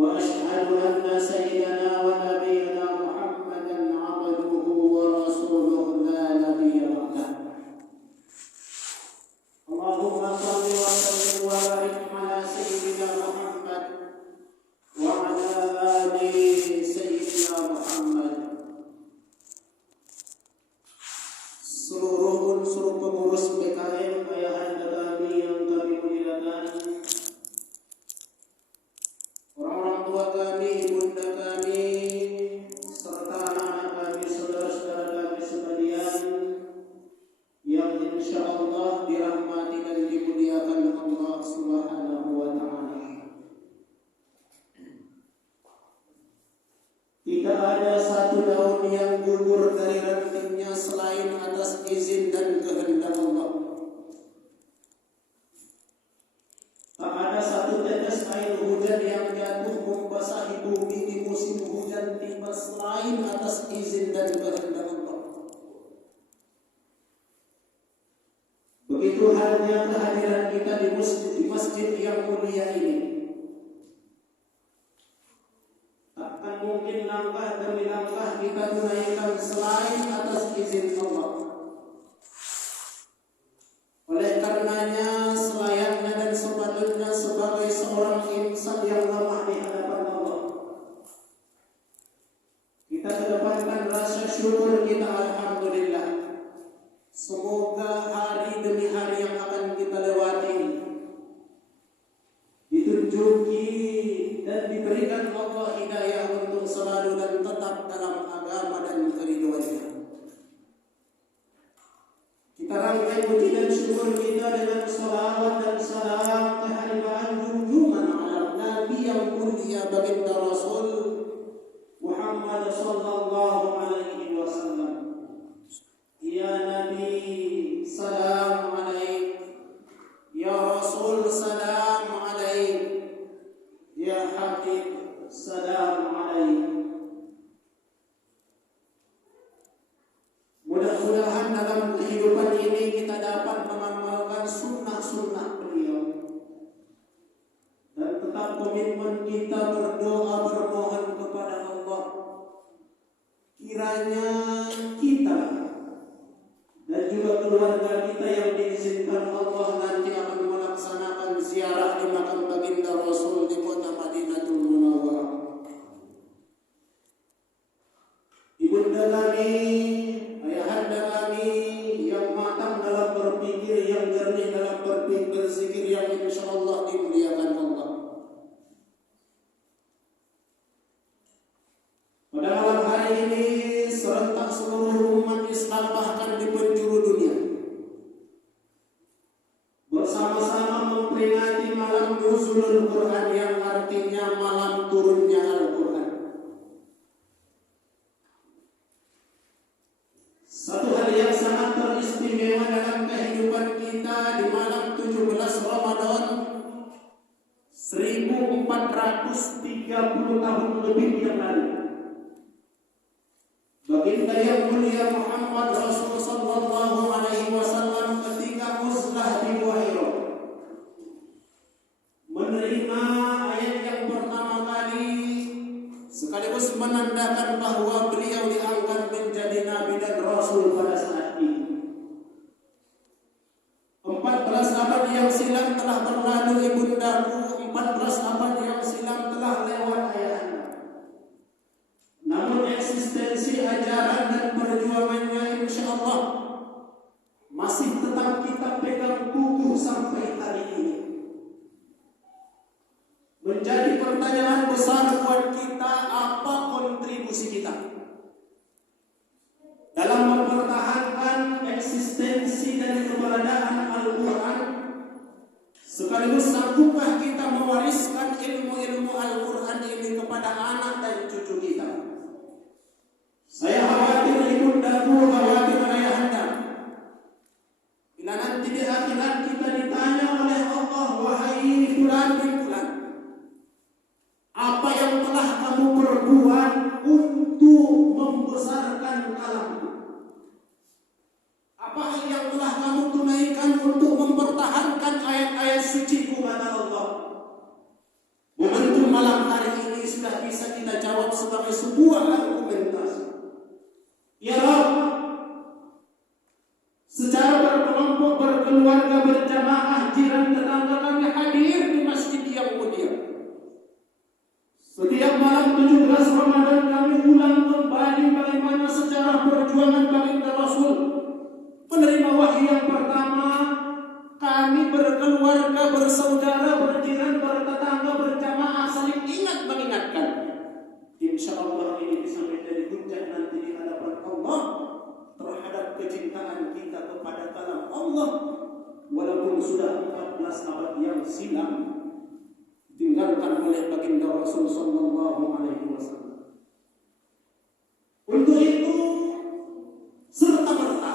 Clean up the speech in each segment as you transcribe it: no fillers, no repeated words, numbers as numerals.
وأشهد أن سيدنا ونبينا محمدا عبده ورسوله لا نبي بعده. اللهم صل وسلم وبارك على سيدنا محمد وعلى آل سيدنا محمد. Seluruh unsur pengurus PKM ayahanda kami yang kami muliakan, orang-orang tua kami, ibunda kami, serta anak-anak kami, saudara-saudara kami sekalian yang insya Allah dirahmati dan dimuliakan Allah Subhanahu wa Ta'ala. Tidak ada satu daun yang gugur dari rantingnya selain atas izin dan kehendak Allah. Tak ada satu tetes air hujan yang jatuh membasahi bumi di musim hujan tiba selain atas izin dan kehendak Allah. Begitu halnya kehadiran kita di masjid yang mulia ini. Takkan mungkin langkah demi langkah kita tunaikan selain atas izin Allah. Oleh karenanya selayaknya dan sepatutnya sebagai seorang insan yang lemah di hadapan Allah, kita kedepankan rasa syukur kita. Alhamdulillah, semoga hari demi hari yang akan kita lewati ditunjuki dan diberikan Allah hidayah untuk selalu dan tetap dalam agama dan keriduannya. Kita rangkai puji dan syukur kita dengan salawat dan salam kehadiran junjungan ala Nabi yang mulia baginda Rasul Muhammad sallallahu alaihi wasallam. Ya Nabi, salam alaik. Ya Rasul, salam alaik. Ya Habib, salam alaik. Mudah-mudahan dalam kehidupan ini kita dapat mengamalkan sunnah-sunnah beliau dan tetap komitmen kita berdoa bermohon kepada Allah, kiranya kita dan juga keluarga kita yang diizinkan Allah nanti akan melaksanakan ziarah di makam baginda Rasul di kota Madinatul Munawwarah. Ibunda kami, ayahanda kami yang matang dalam berpikir, yang jernih dalam berzikir, yang insya Allah dimuliakan Allah. Pada malam hari ini serentak seluruh umat Islam bahkan di penjuru dunia bersama-sama memperingati malam nuzulul Quran, yang artinya malam turunnya Al-Quran. Satu hal yang sangat teristimewa dalam kehidupan kita di malam 17 Ramadan 1430 tahun lebih yang lalu, baginda yang mulia Muhammad Rasul sallallahu alaihi wasallam ketika uzlah di Buhairah menerima ayat yang pertama kali sekaligus menandakan bahwa beliau diangkat menjadi nabi dan rasul pada saat ini. 14 abad yang silam telah berlalu ibundaku, 14 abad yang silam telah lewat ayahanda. Namun eksistensi ajaran dan perjuangannya insya Allah masih tetap kita pegang teguh sampai hari ini. Menjadi pertanyaan besar buat kita, apa kontribusi kita dalam mempertahankan eksistensi dan keberadaan Al-Quran, sekaligus sanggupkah kita mewariskan ilmu-ilmu Al-Quran ini kepada anak dan cucu kita. Saya khawatir ibundaku, khawatir ayahanda, bila nanti di akhirat kita ditanya oleh Allah, wahai fulan bin fulan, apa yang telah kamu perbuat untuk membesarkan kalamku? Apa yang telah kamu tunaikan untuk mempertahankan ayat-ayat suci-Ku, kata Allah. Momentum malam hari ini sudah bisa kita jawab sebagai sebuah argumentasi. Ya Rabb, secara berkelompok, berkeluarga, berjamaah, jiran tetangga kami hadir di masjid yang mulia. Setiap malam 17 Ramadan kami ulang kembali bagaimana sejarah perjuangan baginda Rasul. Menerima wahyu yang pertama, kami berkeluarga, bersaudara, berjiran, bertetangga, berjamaah saling ingat mengingatkan. Insya Allah ini bisa menjadi hujah nanti di hadapan Allah terhadap kecintaan kita kepada kalam Allah, walaupun sudah 14 abad yang silam ditinggalkan oleh baginda Rasul sallallahu alaihi wasallam. Untuk itu serta merta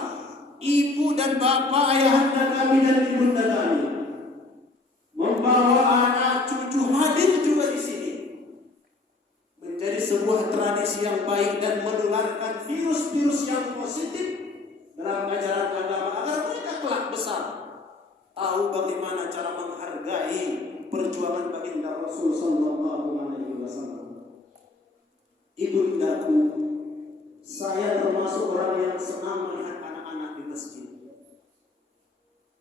ibu dan bapak, ayahanda kami dan ibunda kami membawa anak cucu hadir juga di sini menjadi sebuah tradisi yang baik dan menularkan virus-virus yang positif dalam ajaran agama agar mereka kelak besar tahu bagaimana cara menghargai perjuangan baginda Rasul sallallahu alaihi wasallam. Ibundaku, saya termasuk orang yang senang melihat anak-anak di masjid.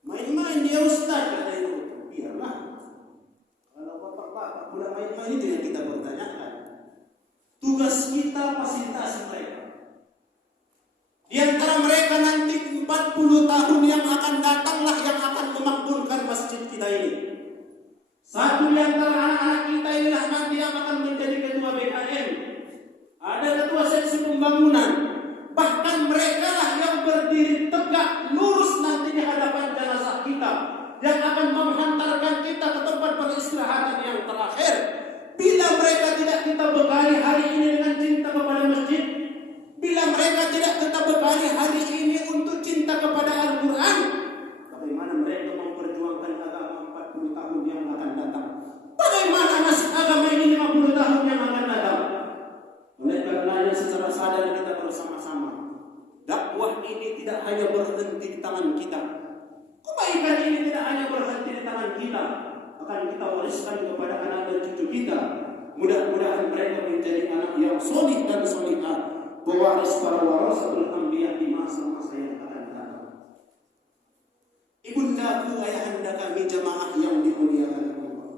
Main-main dia ustaz, kata itu. Biarlah. Kalau bapak-bapak pula main-main itu yang kita pertanyakan. Tugas kita fasilitasi mereka. Di antara mereka nanti 40 tahun yang akan datanglah yang akan memakmurkan masjid kita ini. Satu di antara anak-anak kita inilah nanti yang akan menjadi ketua BKM. Ada ketua seksi pembangunan. Bahkan mereka lah yang berdiri tegak lurus nanti di hadapan jenazah kita, yang akan menghantarkan kita ke tempat peristirahatan yang terakhir. Bila mereka tidak kita bekali hari ini dengan cinta kepada masjid, bila mereka tidak kita bekali hari ini untuk cinta kepada Al-Quran, bagaimana mereka memperjuangkan agama 40 tahun yang akan datang? Bagaimana nasib agama ini 50 tahun yang akan datang? Oleh karenanya secara sadar kita bersama-sama, dakwah ini tidak hanya berhenti di tangan kita, kebaikan ini tidak hanya berhenti di tangan kita, akan kita wariskan kepada anak dan cucu kita. Mudah-mudahan mereka menjadi anak yang solih dan solihah, pewaris para warasatul anbiya di masa-masa yang akan datang. Ibundaku, ayahanda kami, jamaah yang dimuliakan Allah,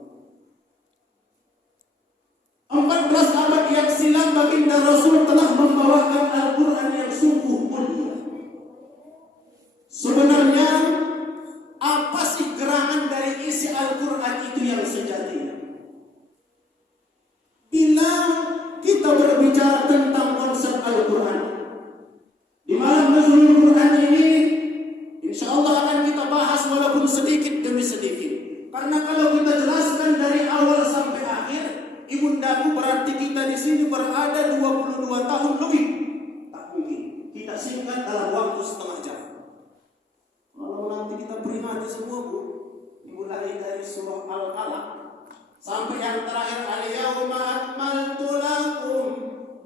14 abad yang silam baginda Rasul telah membawakan Al-Quran yang sungguh mulia. Sebenarnya apa sih gerangan dari isi Al-Quran itu yang sejatinya? Bila kita berbicara tentang konsep Al-Quran, di malam Nuzulul Quran ini insya Allah akan kita bahas walaupun sedikit demi sedikit. Karena kalau kita jelaskan dari awal sampai akhir, ibundaku, berarti kita di sini berada 22 tahun lebih. Tak mungkin kita singkat dalam waktu setengah jam. Kalau nanti kita peringati semua, Bu, dimulai dari surah Al-Alaq sampai yang terakhir, al-yawma akmaltu lakum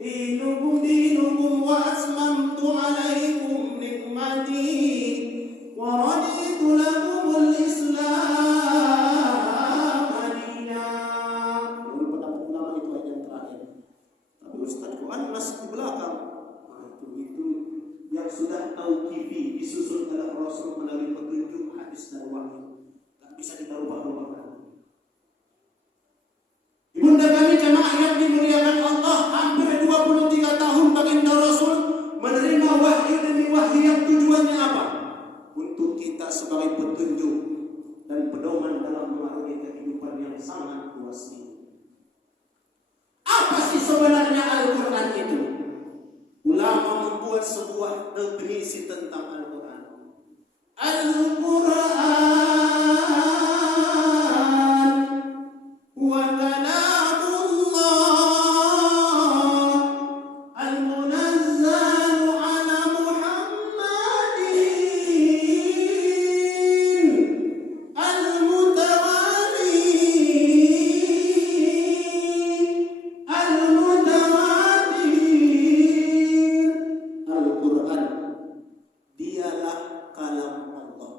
dinukum wa asmamtu alaikum nikmati wa raditu lakumul Islam madinah. Pendapat ulama itu ayat yang terakhir. Tapi Ustaz Quran masih di belakang. Itu yang sudah tauqifi, disusun oleh Rasul melalui petunjuk hadis dan wahyu. Tak bisa kita ubah-ubah. Ibunda kami, jemaah yang dimuliakan Allah, hampir 23 tahun baginda Rasul menerima wahyu demi wahyu yang tujuannya apa? Untuk kita sebagai petunjuk dan pedoman dalam mengarungi kehidupan yang sangat luas ini. Apa sih sebenarnya Al-Quran itu? Ulama membuat sebuah definisi tentang Al-Quran. Al-Quran wa kalamullah al-munazzalu ala Muhammadin al-mutawali Al-Quran dialah kalam Allah,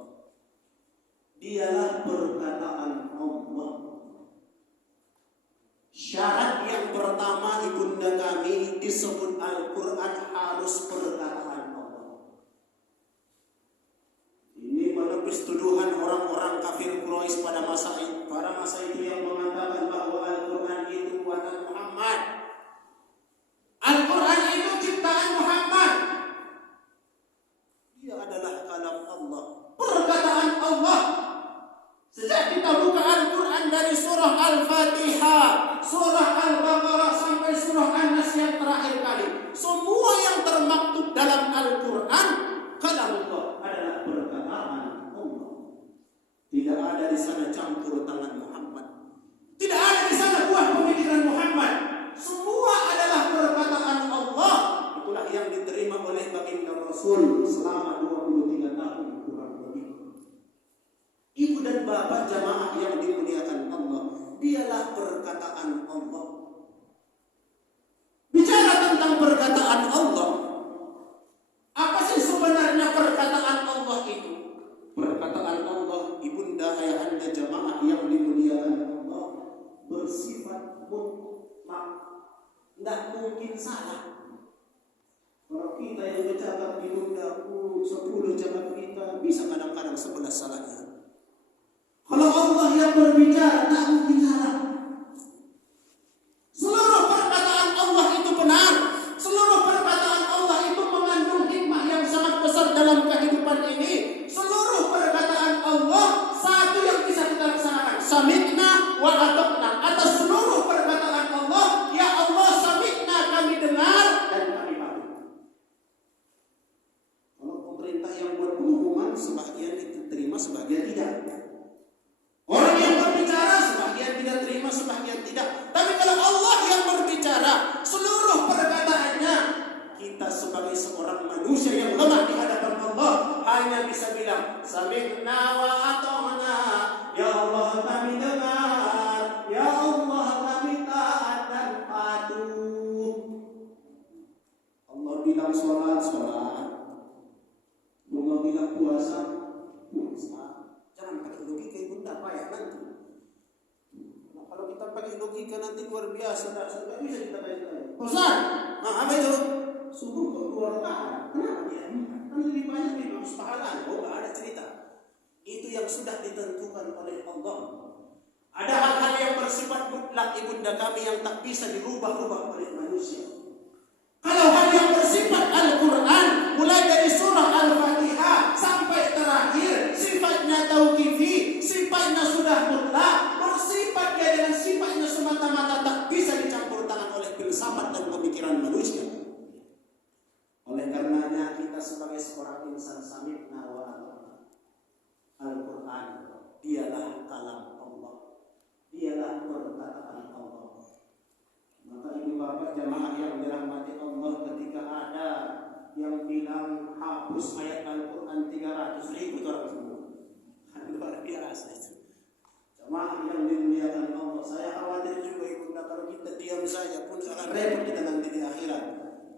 dialah perkataan Allah. Syarat yang pertama disebut Al-Quran harus perkataan Allah. Ini menepis tuduhan orang-orang kafir Quraisy pada masa itu yang mengatakan bahwa Al-Quran itu buatan Muhammad. Al-Quran itu ciptaan Muhammad. Dia adalah kalam Allah, perkataan Allah. Sejak kita buka Al-Quran dari surah Al-Fatihah, surah Al-Baqarah sampai surah An-Nas yang terakhir kali, semua yang termaktub dalam Al-Quran kalam Allah adalah perkataan Allah. Tidak ada di sana campur tangan Muhammad. Tidak ada di sana buah pemikiran Muhammad. Semua adalah perkataan Allah. Itulah yang diterima oleh baginda Rasul selama 23 tahun kurang lebih. Ibu dan bapak jamaah yang dimuliakan Allah, dialah perkataan Allah. Bicara tentang perkataan Allah, apa sih sebenarnya perkataan Allah itu? Perkataan Allah, ibunda ayahanda jamaah yang dimuliakan Allah, bersifat mutlak, tidak mungkin salah. Kalau kita yang bercakap ibundaku 10 cakap kita, bisa kadang-kadang 11 salahnya. Kalau Allah yang berbicara, tak mungkin salah. Seluruh perkataan Allah itu benar. Seluruh perkataan Allah itu mengandung hikmah yang sangat besar dalam kehidupan ini. Seluruh perkataan Allah satu yang bisa kita laksanakan. Sami'na wa ata'na. Atas seluruh perkataan Allah, ya Allah sami'na, kami dengar dan kami patuh. Kalau pemerintah yang buat pengumuman, sebagian diterima, sebagian tidak. Orang yang berbicara sebagian tidak terima, sebagian tidak. Tapi kalau Allah yang berbicara, seluruh perkataannya, kita sebagai seorang manusia yang lemah di hadapan Allah hanya bisa bilang sami'na wa ata'na. Ya Allah kami dengar, ya Allah kami taat dan patuh. Allah bilang sholat. Allah bilang puasa. Jangan pakai logika ibunda, payah nanti. Nah, kalau kita pakai logika nanti luar biasa, tidak bisa kita baca. Ustaz, apa itu? Subuh kok 2 rakaat. Kenapa dia? Kan lebih banyak lebih bagus pahala. Oh, nggak ada cerita. Itu yang sudah ditentukan oleh Allah. Ada hal-hal yang bersifat mutlak ibunda kami yang tak bisa dirubah-rubah oleh manusia. Kalau hal yang bersifat Al-Quran, mulai dari surah Al-Fatihah sampai terakhir, sifatnya tauqifi, sifatnya sudah mutlak, bersifat dia dengan sifatnya semata-mata tak bisa dicampur tangan oleh filsafat dan pemikiran manusia. Oleh karenanya kita sebagai seorang insan sami'na wa ata'na. Al-Quran dialah kalam Allah, dialah perkataan Allah. Maka ibu bapak jamaah yang dirahmati Allah, ketika ada yang bilang hapus ayat Al-Quran 300.000 orang semua, luar biasa itu. Jamaah yang dimuliakan Allah, saya khawatir juga ibunda kalau kita diam saja pun sangat repot kita nanti di akhirat.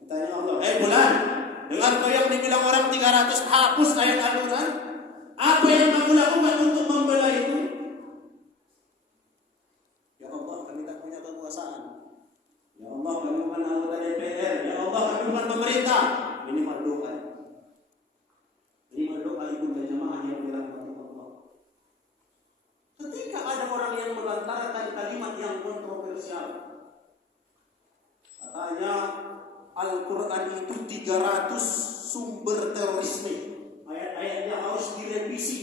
Tanya Allah, bulan, dengar kau yang dibilang orang 300 hapus ayat Al-Quran? Apa yang kamu lakukan untuk membela itu? Ya Allah, kami tak punya kekuasaan. Ya Allah, kami bukan anggota DPR. Ya Allah, kami bukan pemerintah. Minimal doa. Minimal doa ibunda jamaah yang dirahmati Allah. Ketika ada orang yang melontarkan kalimat yang kontroversial, katanya Al-Quran itu 300 sumber terorisme. Ayat-ayatnya harus direvisi.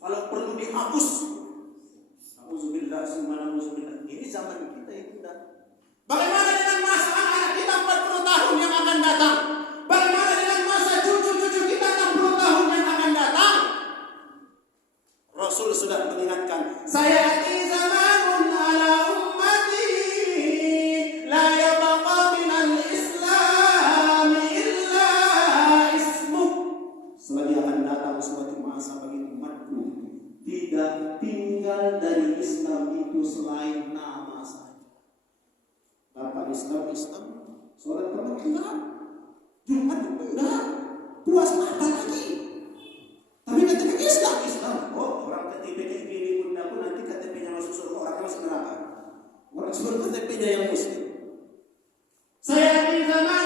Kalau perlu dihapus. Auzubillah summa nauzubillah. Ini zaman kita ibunda. Bagaimana dengan masa anak-anak kita 40 tahun yang akan datang? Bagaimana dengan masa cucu-cucu kita 60 tahun yang akan datang? Rasul sudah mengingatkan, sayati zamanun ala ummati la yabqa minal islam illa ismuh. Selagi akan datang suatu masa bagi umatku, tidak tinggal dari Islam itu selain nama saja. Apa Islam? Sholat enggak, Jumat enggak, puasa apa lagi? Tapi KTP Islam. Oh, orang KTP kayak gini bunda pun nanti KTP-nya masuk surga, orangnya masuk neraka. Orang surga KTP-nya yang muslim. Saya di zaman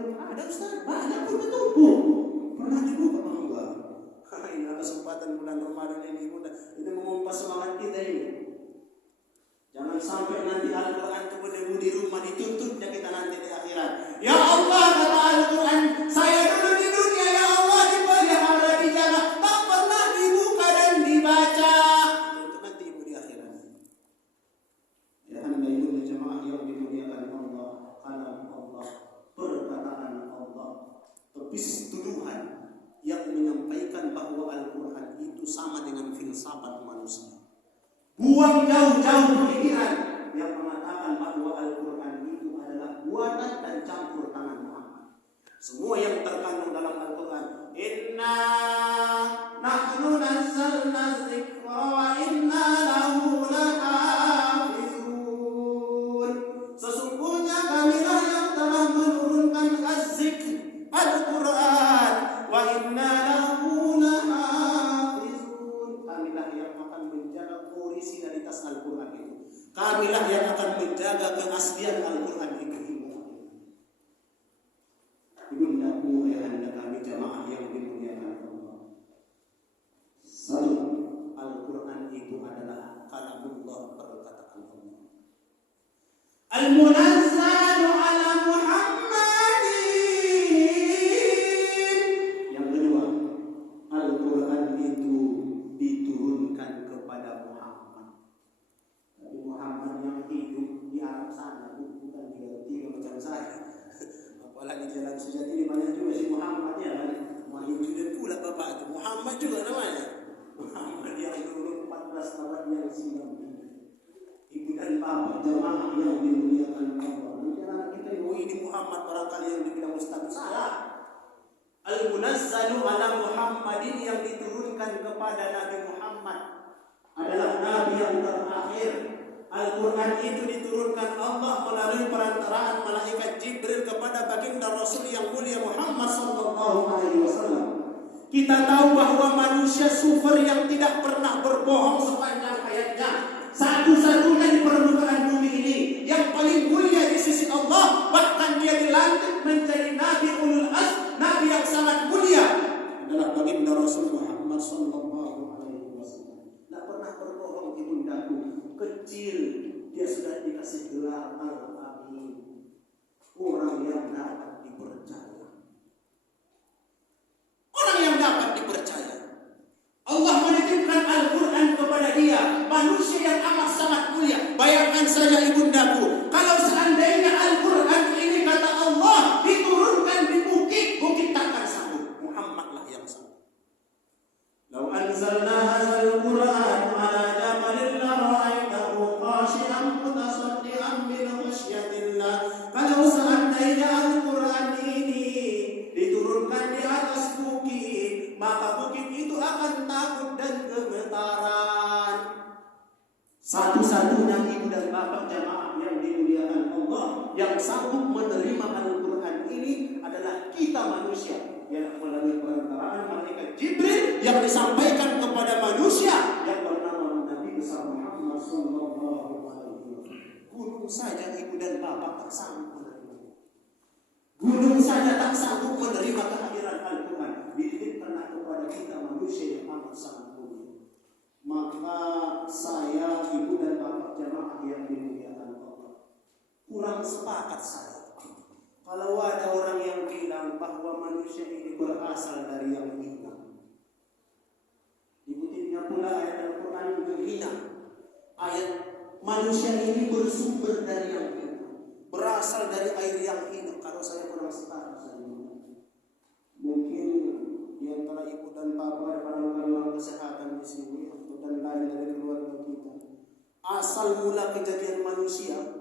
itu ada Ustaz, banyak pun bertumpuk. Pernah dibuka enggak? Inilah kesempatan bulan Ramadan ini ini memompa semangat kita ini. Jangan sampai nanti Al-Quran itu berdebu di rumah, dituntutnya kita nanti di akhirat. Ya Allah, kata Al-Quran, saya dulu di dunia, ya Allah, dipelihara, dijaga, tak pernah dibuka dan dibaca. Itu nanti ibu di akhirat. Ya anda ibu jemaah yang dimuliakan Allah, kalam Allah, perkataan Allah, tepis tuduhan yang menyampaikan bahwa Al-Quran itu sama dengan filsafat manusia. Buang jauh-jauh pemikiran yang mengatakan bahwa Al-Quran itu adalah buatan dan campur tangan Muhammad. Semua yang terkandung dalam Al-Quran, Inna nahnu nazzalna dzikra wa inna lahu lahafizun. Sesungguhnya kamilah yang telah menurunkan az-zikr Al-Quran wa inna lahu lahafizun. Kamilah yang akan menjaga originalitas Al-Quran itu. Kamilah yang akan menjaga keaslian Al-Quran itu. Ibundaku, ayahanda kami jamaah yang dimuliakan Allah. Satu, Al-Quran itu adalah kalamullah, perkataan Allah. Al-munazzalu ala Muhammadin. Yang kedua, Al-Quran itu diturunkan kepada Muhammad. Tapi Muhammad yang hidup di Arab sana, bukan tiga macam saya. Apalagi jalan sejati di mana juga si Muhammad ya kan. Wahyu pula bapak itu Muhammad juga namanya. Muhammad yang dulu 14 abad yang silam. Ibu dan bapak jamaah yang dimuliakan Allah. Jangan kita ini Muhammad barangkali yang dibilang Ustaz salah. Al-munazzalu ala Muhammadin, yang diturunkan kepada Nabi Muhammad adalah Nabi yang terakhir. Al-Quran itu diturunkan Allah melalui perantaraan malaikat Jibril kepada baginda Rasul yang mulia Muhammad sallallahu alaihi wasallam. Kita tahu bahwa manusia super yang tidak pernah berbohong sepanjang hayatnya, satu-satunya di permukaan bumi ini yang paling mulia di sisi Allah, bahkan dia dilantik menjadi Nabi ulul azm, Nabi yang sangat mulia, adalah baginda Rasul Muhammad sallallahu alaihi wasallam. Tidak pernah berbohong ibundaku. Kecil dia sudah dikasih gelar Al-Amin, orang yang dapat dipercaya. Orang yang dapat dipercaya. Allah menitipkan Al-Quran kepada dia, manusia yang amat sangat mulia. Bayangkan saja ibundaku, kalau seandainya Al-Quran ini kata Allah diturunkan di bukit, bukit takkan sanggup. Muhammadlah yang sanggup. Lau anzalna hadzal Quran ala jabalin la ra'aitahu khashi'an mutasaddian min khasyatillah. Kalau seandainya Al-Quran ini diturunkan di atas bukit, maka bukit itu akan takut dan gemetaran. Satu-satunya ibu dan bapak jamaah yang dimuliakan Allah yang sanggup menerima Al-Quran ini adalah kita manusia, yang melalui perantaraan malaikat Jibril yang disampaikan kepada manusia yang bernama Nabi besar Muhammad sallallahu alaihi wasallam. Gunung saja ibu dan bapak tak sanggup menerima. Gunung saja tak sanggup menerima kehadiran Al-Quran. Dititipkanlah kepada kita manusia yang amat sangat mulia. Maka saya, ibu dan bapak jamaah yang dimuliakan Allah, kurang sepakat saya kalau ada orang yang bilang bahwa manusia ini berasal dari yang hina. Dikutipnya pula ayat Al-Quran menghina. Ayat manusia ini bersumber dari yang hina, berasal dari air yang hina. Kalau saya kurang sepakat, mungkin di antara ibu dan bapak ada orang kesehatan di sini dan lain dari keluarga kita. Asal mula kejadian manusia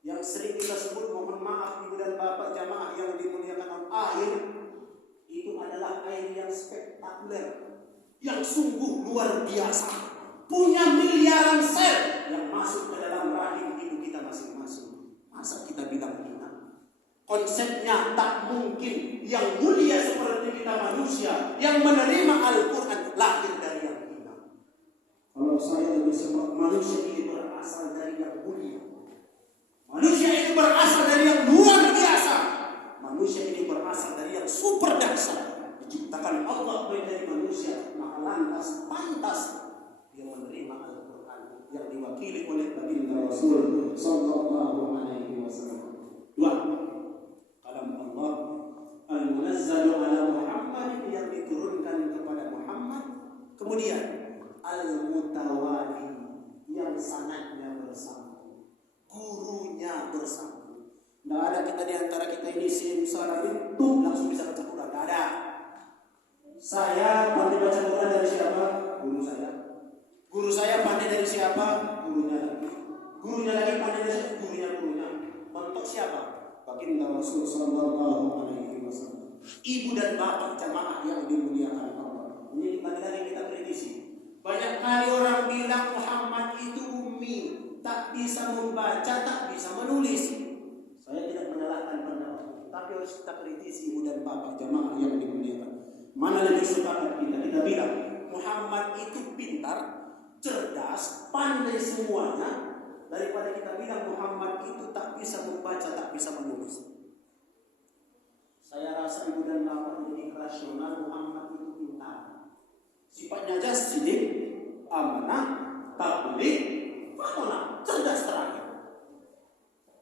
yang sering kita sebut, mohon maaf ibu dan bapak jamaah yang dimuliakan Allah, air itu adalah air yang spektakuler, yang sungguh luar biasa, punya miliaran sel yang masuk ke dalam rahim ibu kita masing-masing. Masa kita bilang hina? Konsepnya tak mungkin. Yang mulia seperti kita manusia yang menerima Al-Quran lahir dari yang hina. Kalau saya lebih sebut manusia ini berasal dari yang mulia. Manusia itu berasal dari yang luar biasa. manusia ini berasal dari yang super dahsyat, diciptakan Allah menjadi manusia, maka lantas pantas dia menerima Al-Quran yang diwakili oleh baginda Rasul sallallahu alaihi wasallam. Dua, kalam Allah al-munazzalu ala Muhammad yang diturunkan kepada Muhammad. Kemudian al-mutawali yang sanadnya bersambung, gurunya bersambung. Tidak ada kita di antara kita ini simsalabim tuh langsung bisa baca Quran. Tidak ada. Saya pandai baca Quran dari siapa? Guru saya. Guru saya pandai dari siapa? Gurunya lagi. Gurunya lagi pandai dari siapa? Gurunya. Bentuk siapa? Baginda Rasul sallallahu alaihi wasallam. Ibu dan bapak jamaah yang dimuliakan Allah. Ini lagi kita kritisi. Banyak kali orang bilang Muhammad itu ummi, tak bisa membaca, tak bisa menulis. Saya tidak menyalahkan pendapat, tapi harus kita kritisi ibu dan bapak jamaah yang dimuliakan. Mana lebih sepakat kita bilang Muhammad itu pintar, cerdas, pandai semuanya, daripada kita bilang Muhammad itu tak bisa membaca, tak bisa menulis. Saya rasa ibu dan bapak lebih rasional. Muhammad itu pintar, sifatnya jasidik, amanah, tabligh, fatonah, cerdas terakhir.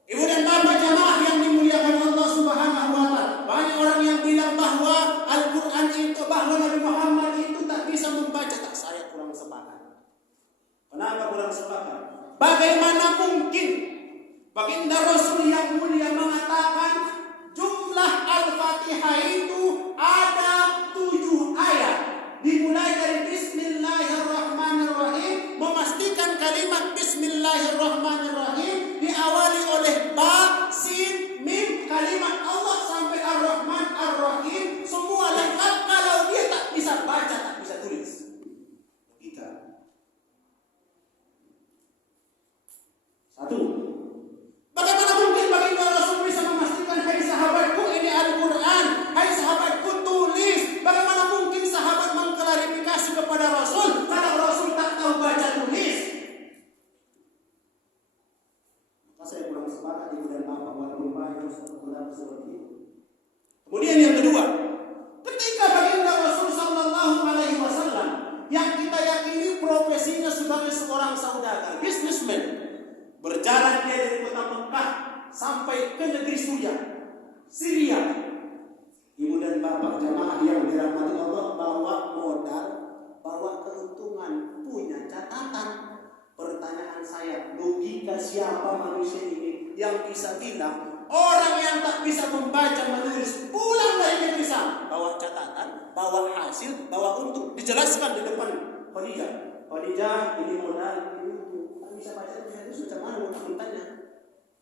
Ibu dan bapak jamaah yang dimuliakan Allah Subhanahu wa taala, banyak orang yang bilang bahwa Al-Quran itu, bahwa Nabi Muhammad itu tak bisa membaca. Tak, saya kurang sepakat. Kenapa kurang sepakat? Bagaimana mungkin baginda Rasul yang mulia mengatakan jumlah Al-Fatihah itu ada 7 ayat, dimulai dari Bismillahirrahmanirrahim, memastikan kalimat Bismillahirrahmanirrahim diawali oleh ba, sin, mim, kalimat Allah sampai Ar-Rahman, Ar-Rahim, semua lengkap. Kalau dia tak bisa baca, tak bisa tulis. Logika. Satu. Bagaimana mungkin baginda Rasul bisa memastikan, hai sahabatku ini Al-Quran, hai sahabatku tulis. Bagaimana mungkin sahabat mengklarifikasi kepada Rasul kalau Rasul tak tahu baca tulis? Saya kurang sepakat ibu dan bapak walaupun banyak pendapat seperti itu. Kemudian yang kedua, ketika baginda Rasul sallallahu alaihi wasallam yang kita yakini profesinya sebagai seorang saudagar, businessman, berjalan dia dari kota Mekah sampai ke negeri Syria. Ibu dan bapak jamaah yang dirahmati Allah, bawa modal, bawa keuntungan, punya catatan. Pertanyaan saya, logika siapa manusia ini yang bisa bilang orang yang tak bisa membaca menulis pulang dari negeri sana, bawa catatan, bawa hasil, bawa untung, dijelaskan di depan Khadijah ini modal, ini tak bisa baca tulisan itu macam mana utang-utangnya?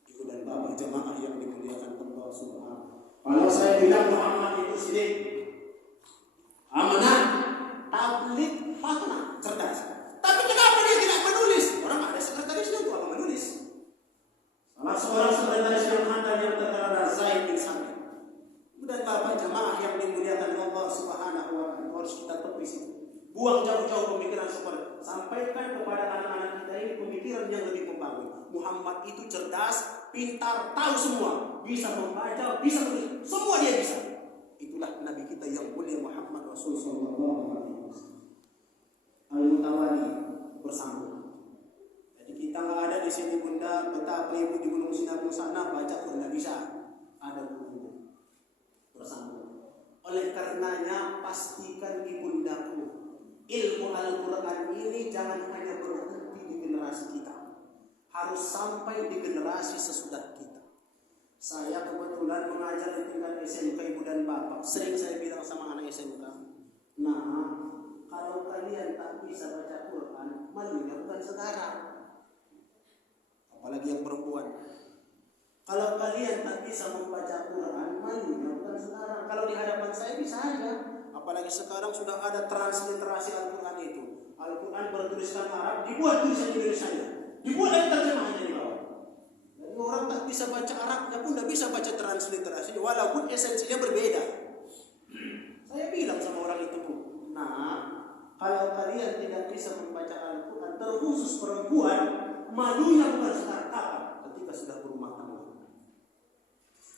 Ibu dan bapak jamaah yang dimuliakan Allah Subhanahu. Kalau saya bilang Muhammad itu sidik, amanah, tabligh, fatonah, cerdas. Tapi kenapa dia tidak menulis? Orang ada sekretarisnya untuk apa menulis? Salah seorang sekretaris yang handal yang terkenal Zaid bin Sabit. Dan bapak jamaah yang dimuliakan Allah Subhanahu wa taala, harus kita tepis itu. Buang jauh-jauh pemikiran seperti, sampaikan kepada anak-anak kita ini pemikiran yang lebih membangun. Muhammad itu cerdas, pintar, tahu semua, bisa membaca, bisa menulis, semua dia bisa. Itulah Nabi kita yang mulia Muhammad Rasul sallallahu alaihi wasallam. Al-Mutawali bersambung. Jadi kita nggak ada di sini bunda betapa ibu di Gunung Sinabung sana baca Quran, nggak bisa. Ada guru bersambung. Oleh karenanya pastikan ibundaku, ilmu Al-Quran ini jangan hanya berhenti di generasi kita, harus sampai di generasi sesudah kita. Saya kebetulan mengajar di tingkat SMK ibu dan bapak. Sering saya bilang sama anak SMK, nah kalau kalian tak bisa baca Quran, malunya bukan sekarang. Apalagi yang perempuan. Kalau kalian tak bisa membaca Quran, malunya bukan sekarang. Kalau di hadapan saya bisa aja. Apalagi sekarang sudah ada transliterasi Al-Quran itu. Al-Quran bertuliskan Arab, dibuat tulisan Indonesia, dibuat dari terjemahannya di bawah. Jadi orang tak bisa baca Arabnya pun tak bisa baca transliterasi, walaupun esensinya berbeda. Saya bilang sama orang itu, nah, kalau kalian tidak bisa membaca Al-Quran, terkhusus perempuan, malunya bukan sekarang, kapan? Ketika sudah berumah tangga.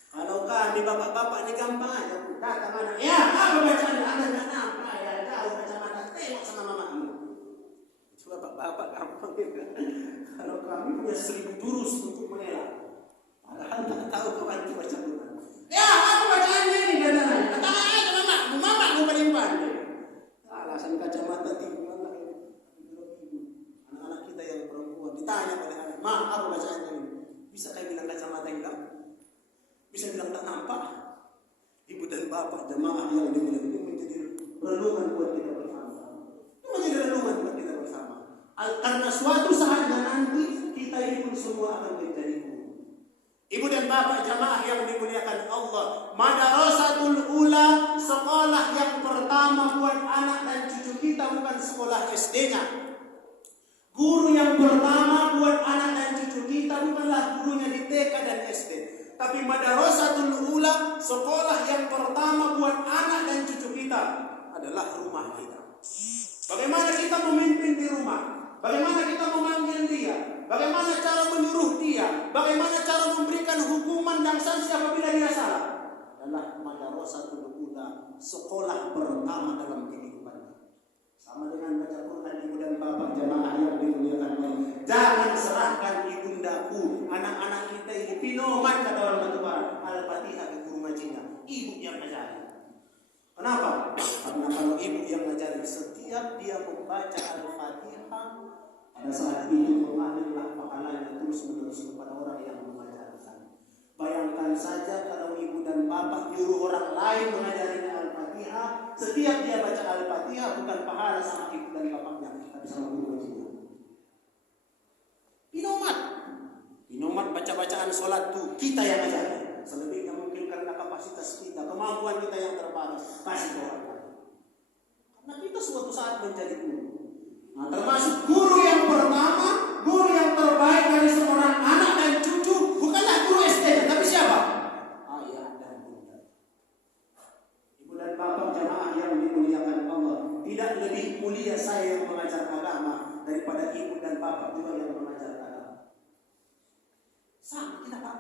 Kalau kami bapak-bapak ini gampang aja. Datang anak, ya apa bacaan anda nggak nampak ya, jauh kacamata tengok sama mamamu. Coba bapak-bapak gampang ya. Kalau kami punya 1000 jurus untuk mengelak. Padahal tak tahu kapan itu baca Quran. Ya apa bacaannya ini katanya. Kata aja mama mau paling pandai. Alasan kacamata tinggi mana ini. Anak-anak kita yang perempuan ditanya oleh anak, ma apa bacaannya ini? Bisa kayak bilang kacamata hilang? Bisa bilang tak nampak? Ibu dan bapak jamaah yang dimuliakan ini menjadi renungan buat kita bersama. Ini menjadi renungan buat kita bersama. Karena suatu saat nanti kita ini pun semua akan menjadi guru. Ibu dan bapak jamaah yang dimuliakan Allah, Madrasatul Ula, sekolah yang pertama buat anak dan cucu kita bukan sekolah SD-nya. Guru yang pertama buat anak dan cucu kita bukanlah gurunya di TK dan SD, tapi Madrasatul Ula, sekolah yang pertama buat anak dan cucu kita adalah rumah kita. Bagaimana kita memimpin di rumah? Bagaimana kita memanggil dia? Bagaimana cara menyuruh dia? Bagaimana cara memberikan hukuman dan sanksi apabila dia salah? Adalah Madrasatul Ula, sekolah pertama dalam kehidupan. Sama dengan baca Quran, ibu dan bapak jamaah yang dimuliakan Allah. Jangan serahkan ibundaku, anak-anak kita ini pinoman kata orang Batubara. Al-Fatihah di guru ngajinya, ibu yang ngajari. Kenapa? Karena kalau ibu yang ngajari, setiap dia membaca Al-Fatihah, pada saat itu mengalirlah pahalanya terus-menerus kepada orang yang mengajarkan. Bayangkan saja kalau ibu dan bapak nyuruh orang lain mengajari Al-Fatihah, setiap dia baca Al-Fatihah bukan pahala sama ibu dan bapaknya, tapi sama guru ngajinya. Pinomat baca-bacaan sholat tuh kita yang ajari. Selebihnya mungkin karena kapasitas kita, kemampuan kita yang terbatas, kasih ke orang lain. Karena kita suatu saat menjadi guru. Nah, termasuk guru yang pertama, guru yang terbaik dari seorang anak dan cucu bukanlah guru SD, tapi siapa? Ayah dan bunda. Ibu dan bapak jamaah yang dimuliakan Allah, tidak lebih mulia saya yang mengajar agama daripada ibu dan bapak juga yang mengajar agama. Sama kita Pak.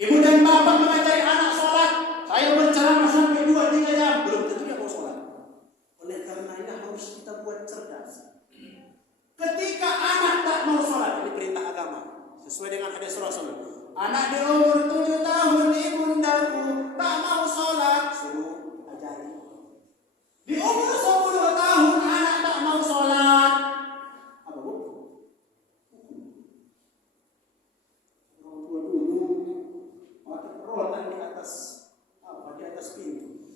Ibu dan bapak mengajari anak sholat, saya berceramah sampai 2-3 jam, belum tentu dia mau sholat. Oleh karena ini harus kita buat cerdas. Ketika anak tak mau sholat, ini perintah agama sesuai dengan hadis Rasul. Anak di umur 7 tahun ibundaku tak mau sholat, suruh ajari. Di umur 10 tahun anak tak mau sholat, apa bu? Orang tua dulu pakai rotan di atas pintu.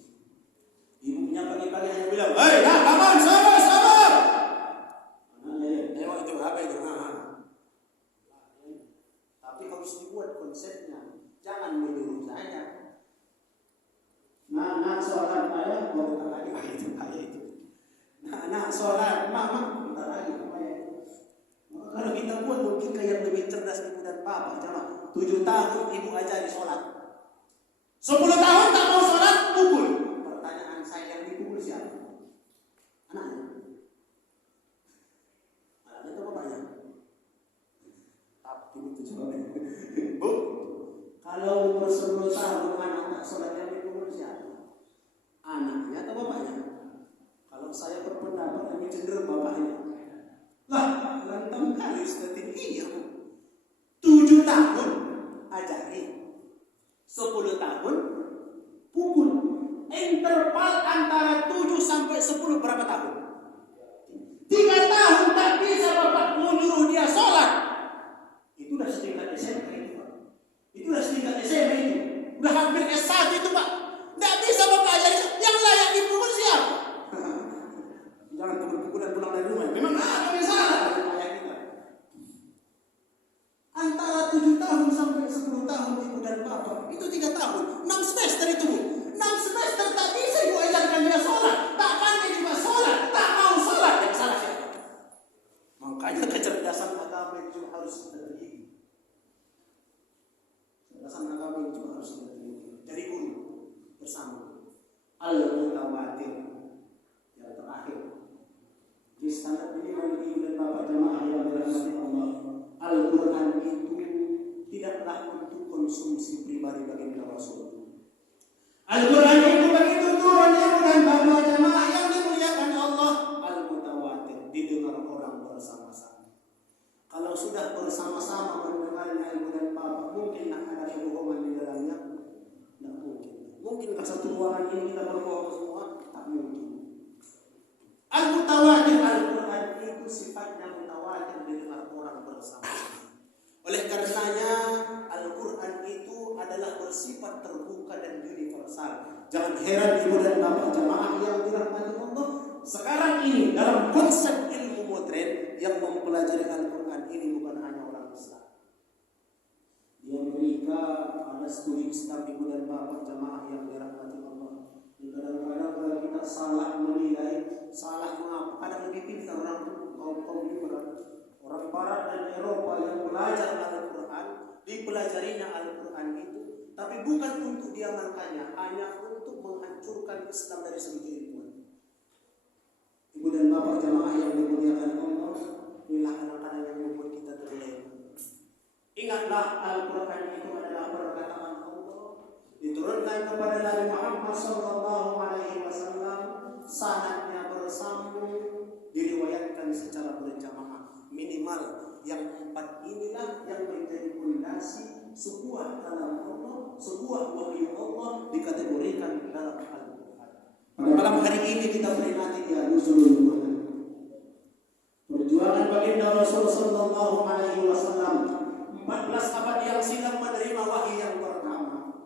Ibunya pagi-pagi hanya bilang, hei, bangun, sabar. Nengok itu apa itu? Tapi harus dibuat konsepnya, jangan menyuruh saja. Nah, sholat ayah, bentar lagi ayah itu. Nah, sholat, mama, bentar lagi ayah itu. Kalau kita buat logika yang lebih cerdas ibu dan bapak, jamaah. 7 tahun ibu ajari sholat, 10 tahun tak mau sholat, pukul. Pertanyaan saya, yang dipukul siapa? Anaknya? Anaknya itu bapaknya? Tapi itu jawabannya. Bu, kalau umur 10 tahun anak tak sholat, yang dipukul siapa? Anaknya atau bapaknya? Kalau saya berpendapat lebih cenderung bapaknya. Lah, lantang kali seperti iya. 7 tahun ajari, 10 tahun pukul. Interval antara 7 sampai 10 berapa tahun? 3 tahun tak bisa bapak menyuruh dia sholat. Itu udah setingkat SMP itu. Itu udah setingkat SMP itu. Udah hampir S1 itu pak. Tidak bisa bapak ajari. Yang layak dipukul siapa? Jangan pukul-pukulan pulang dari rumah. Memang ada yang salah dengan ayah kita. Antara 7 tahun sampai 10 tahun ibu dan bapak, itu 3 tahun, 6 semester itu. 6 semester tak bisa ibu ajarkan dia sholat, tak pandai juga sholat, tak mau sholat. Yang salah siapa? Makanya kecerdasan agama itu harus kita teliti. Kecerdasan agama itu harus kita teliti. Jadi guru bersama. Al-Mutawatir yang terakhir. Di standar ini bagi ibu dan bapak jamaah yang dirahmati Allah, Al-Quran itu tidaklah untuk konsumsi pribadi bagi Rasul. sudah bersama-sama mendengarnya ibu dan bapak, mungkinkah ada kebohongan di dalamnya? Tidak mungkin. Mungkinkah satu ruangan ini kita berbohong semua? Tak mungkin. Al-mutawatir Al-Quran itu sifatnya mutawatir didengar orang bersama. Oleh karenanya Al-Quran itu adalah bersifat terbuka dan universal. Jangan heran ibu dan bapak jamaah yang dirahmati Allah. Sekarang ini dalam konsep ilmu modern yang mempelajari Al-Quran ini bukan hanya orang Islam. Di Amerika ada studi Islam ibu dan bapak jamaah yang dirahmati Allah. Kadang-kadang kalau kita salah menilai, salah mengapa, kadang lebih pintar orang kaum liberal, orang Barat dan Eropa yang belajar Al-Quran, dipelajarinya Al-Quran itu, tapi bukan untuk diamalkannya, hanya untuk menghancurkan Islam dari segi keilmuan. Ibu dan bapak jamaah yang dimuliakan Allah, inilah kadang-kadang yang membuat kita terlena. Ingatlah Al-Quran itu adalah perkataan Allah, diturunkan kepada Nabi Muhammad SAW, sanadnya bersambung, diriwayatkan secara berjamaah. Minimal yang 4 inilah yang menjadi fondasi sebuah kalam Allah, sebuah wahyu Allah dikategorikan dalam Al-Quran. Pada malam hari ini kita peringati dia nuzulul Quran. Perjuangan baginda Rasul sallallahu alaihi wasallam 14 abad yang silam menerima wahyu yang pertama.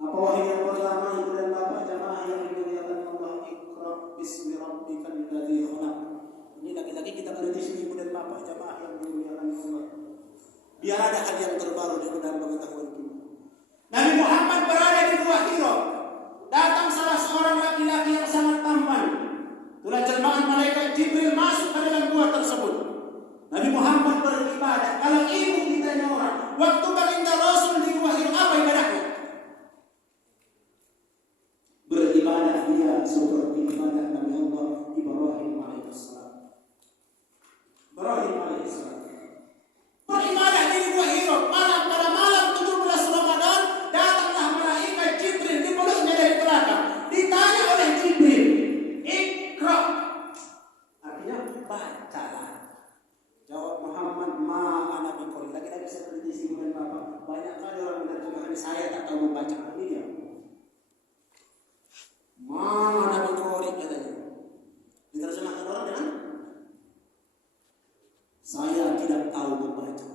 Apa wahyu yang pertama ibu dan bapak jamaah yang dimuliakan Allah? Iqra bismi rabbikal ladzi khalaq. Ini lagi-lagi kita berhenti ibu dan bapak jamaah yang dimuliakan Allah. Biar ada hal yang terbaru di dalam pengetahuan kita. Nabi Muhammad berada di Gua Hira. Datang salah seorang laki-laki yang sangat tampan. Itulah jelmaan malaikat Jibril masuk ke dalam gua tersebut. Nabi Muhammad beribadah. Kalau ibu ditanya orang, waktu baginda Rasul di Gua Hira apa ibadahnya? Beribadah dia seperti ibadah Nabi Allah Ibrahim alaihissalam. Ibrahim alaihissalam beribadah di Gua Hira. Pada malam 17 Ramadan datanglah malaikat Jibril, dipeluknya dari belakang. Ditanya oleh Jibril, Iqra, artinya bacalah. Jawab Muhammad, ma'ana biqori. Lagi-lagi saya kritisi ibu dan bapak. Banyak kali orang menerjemahkan, saya tak tahu membaca. Ini dia, ma'ana biqori katanya. Diterjemahkan orang dengan saya tidak tahu membaca.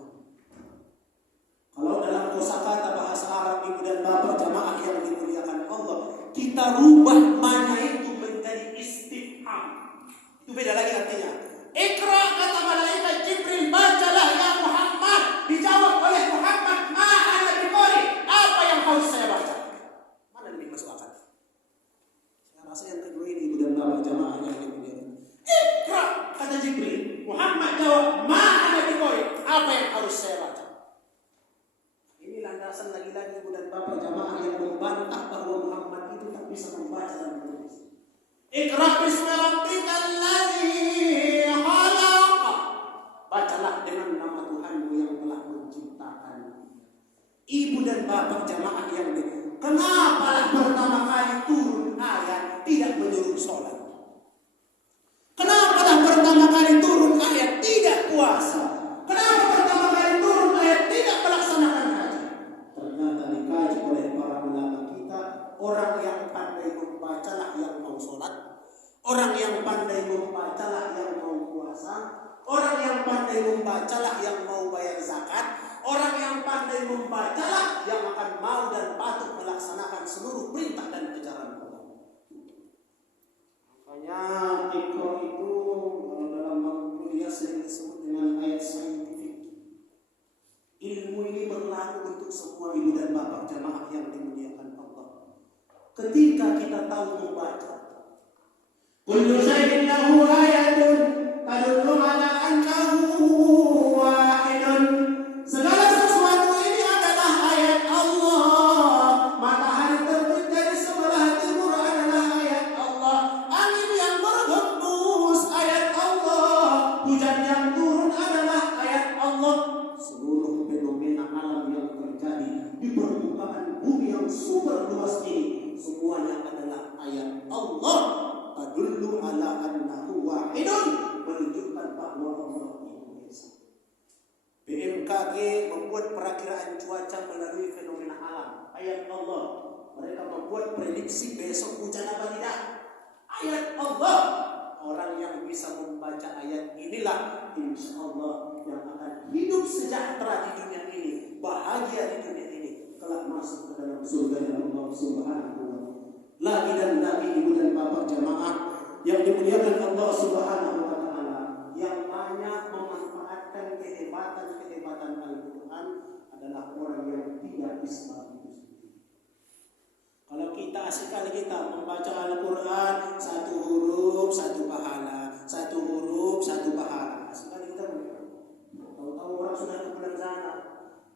Kalau dalam kosakata bahasa Arab ibu dan bapak jamaah yang dimuliakan Allah, kita rubah mana itu menjadi istifham. Itu beda lagi artinya. Iqra kata malaikat Jibril, bacalah ya Muhammad. Dijawab oleh Muhammad, ma'ana biqari, apa yang harus saya baca? Mana lebih masuk akal? Saya rasa yang kedua ini ibu dan bapak jamaah yang dimuliakan. Iqra kata Jibril, Muhammad jawab, ma'ana biqari, apa yang harus saya baca? Ini landasan lagi-lagi ibu dan bapak jamaah yang membantah bahwa Muhammad itu tak bisa membaca dan menulis. Iqra bismi rabbikal ladzi khalaq. Bacalah dengan nama Tuhanmu yang telah menciptakan. Ibu dan bapak jamaah yang ini, kenapa pertama kali turun ayat tidak menyuruh sholat? Kenapa pertama kali turun ayat tidak puasa? Kenapa pertama kali turun ayat tidak melaksanakan haji? Ternyata dikaji oleh para ulama kita, orang yang pandai membacalah yang mau sholat, orang yang pandai membacalah yang mau puasa, orang yang pandai membacalah yang mau bayar zakat, orang yang pandai membacalah yang akan mau dan patut melaksanakan seluruh perintah dan ajaran Allah. Makanya Iqra itu dalam kuliah sering disebut dengan ayat saintifik. Ilmu ini berlaku untuk semua ibu dan bapak jamaah yang dimuliakan Allah. Ketika kita tahu membaca, kullu syai'in lahu ayatun tadullu ala annahu wahidun. Segala sesuatu ini adalah ayat Allah. Matahari terbit dari sebelah timur adalah ayat Allah. Angin yang berhembus ayat Allah. Hujan yang turun adalah ayat Allah. Seluruh fenomena alam yang terjadi di permukaan bumi yang super luas ini, semuanya adalah ayat Allah. Tadullu ala annahu wahidun, menunjukkan bahwa Allah itu esa. perakiraan cuaca melalui fenomena alam. Ayat Allah. Mereka membuat prediksi besok hujan apa tidak. Ayat Allah. Orang yang bisa membaca ayat inilah insya Allah yang akan hidup sejahtera di dunia ini, bahagia di dunia ini, kelak masuk ke dalam surga Allah Subhanahu wa taala. Lagi dan lagi ibu dan bapak jamaah yang dimuliakan Allah Subhanahu wa taala, yang banyak memanfaatkan kehebatan Al-Qur'an adalah orang yang tidak Islam. Kalau kita sekali kita membaca Al-Quran, satu huruf satu pahala, satu huruf satu pahala. Sekali kita tahu-tahu orang sudah ke bulan sana,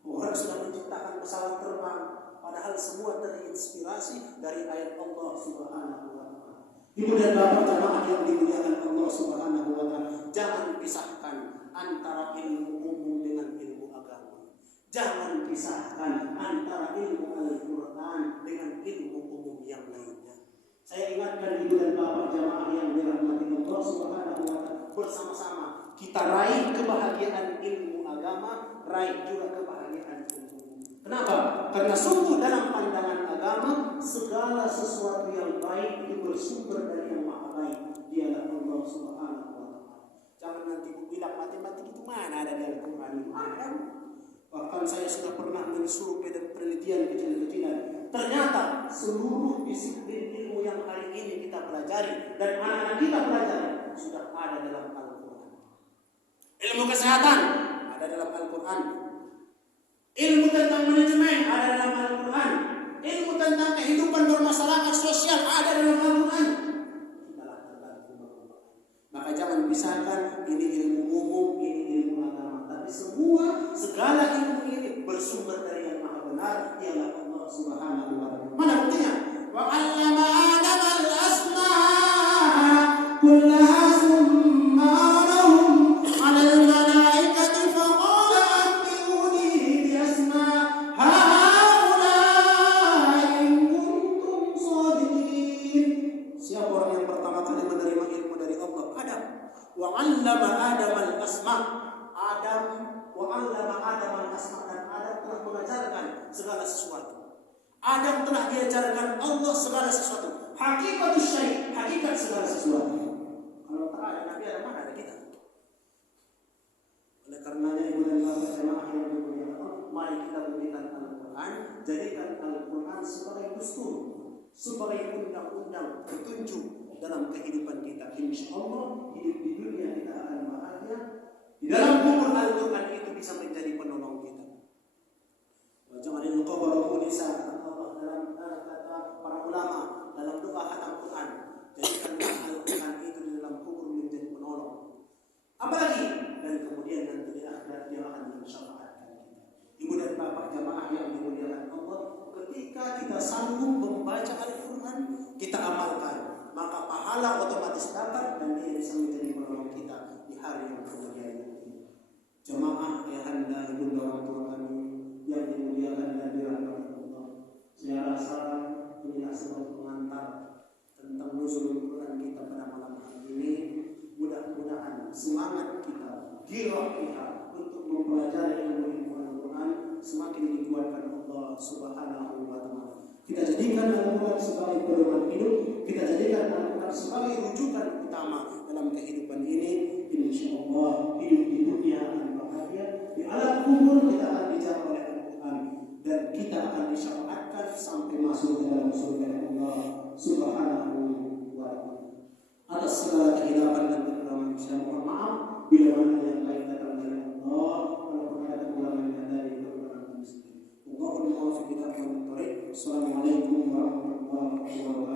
orang sudah menciptakan pesawat terbang, padahal semua terinspirasi dari ayat Allah Subhanahu wa taala. Ibu dan bapak jamaah yang dimuliakan Allah Subhanahu wa taala, jangan pisahkan antara ilmu umum dengan ilmu agama. Jangan pisahkan antara ilmu Al-Quran dengan ilmu umum yang lainnya. Saya ingatkan ibu dan bapak jamaah yang dirahmati Allah Subhanahu wa taala, bersama-sama kita raih kebahagiaan ilmu agama, raih juga kebahagiaan ilmu umum. Kenapa? Karena sungguh dalam pandangan agama segala sesuatu yang baik itu bersumber dari yang maha baik, dialah Allah Subhanahu wa taala. Jangan nanti bilang matematik itu mana ada di Al-Quran? Ada. Bahkan saya sudah pernah mensurvei dan penelitian kecil-kecilan. Ternyata seluruh disiplin ilmu yang hari ini kita pelajari dan anak-anak kita pelajari sudah ada dalam Al-Quran. Ilmu kesehatan ada dalam Al-Quran. Ilmu tentang manajemen ada dalam Al-Quran. Ilmu tentang kehidupan bermasyarakat sosial ada dalam Al-Quran. Maka jangan pisahkan ini ilmu umum, ini ilmu agama. Tapi segala ilmu ini bersumber dari yang maha benar, ialah Allah Subhanahu wa taala. Mana buktinya? Wa 'allama Adam al-asma'a kullaha thumma 'aradahum 'alal malaikati faqala anbi'uni bi asma' haula'i in kuntum shadiqin. Siapa orang yang pertama kali menerima ilmu dari Allah? Adam. Wa 'allama Adam al-asma'. Dan Adam telah mengajarkan segala sesuatu. Adam telah diajarkan Allah segala sesuatu. Hakikat syai', hakikat segala sesuatu. Kalau tak ada Nabi Adam, mana ada kita? Oleh karenanya ibu dan bapak jemaah yang dimuliakan Allah, mari kita berikan Al-Quran, jadikan Al-Quran sebagai dustur, sebagai undang-undang petunjuk dalam kehidupan kita. Insya Allah hidup di dunia kita akan bahagia. Di dalam kubur Al-Quran itu bisa menjadi penolong kita. Waj'alil qabra unisa, Allah dalam kata para ulama dalam doa khatam Quran, jadikan Al-Quran itu di dalam kubur menjadi penolong. Apalagi dan kemudian nanti di akhirat dia akan mensyafaatkan kita. Ibu dan bapak jamaah yang dimuliakan Allah, ketika kita sanggup membaca Al-Quran, kita amalkan, maka pahala otomatis dapat dan dia bisa menjadi penolong kita di hari yang kemudian. Jemaah ayahanda ibu dan orang tua kami yang dimuliakan dan dirahmati Allah, saya rasa inilah sebuah pengantar tentang nuzulul Quran kita pada malam hari ini. Mudah-mudahan semangat kita, giroh kita untuk mempelajari ilmu Al-Quran semakin dikuatkan Allah Subhanahu wa taala. Kita jadikan Al-Quran sebagai pedoman hidup, kita jadikan Al-Quran sebagai rujukan utama dalam kehidupan ini. Insya Allah hidup di dunia akan bahagia, di alam kubur kita akan dijaga oleh Al-Quran dan kita akan disyafaatkan sampai masuk ke dalam surga Allah Subhanahu wa taala. Atas segala kehilapan dan kekurangan saya mohon maaf bila mana yang lain datang dari Allah, kalau ada kekurangan yang dari kekurangan muslim. Allahumma waffiq kita wa Assalamualaikum warahmatullahi wabarakatuh.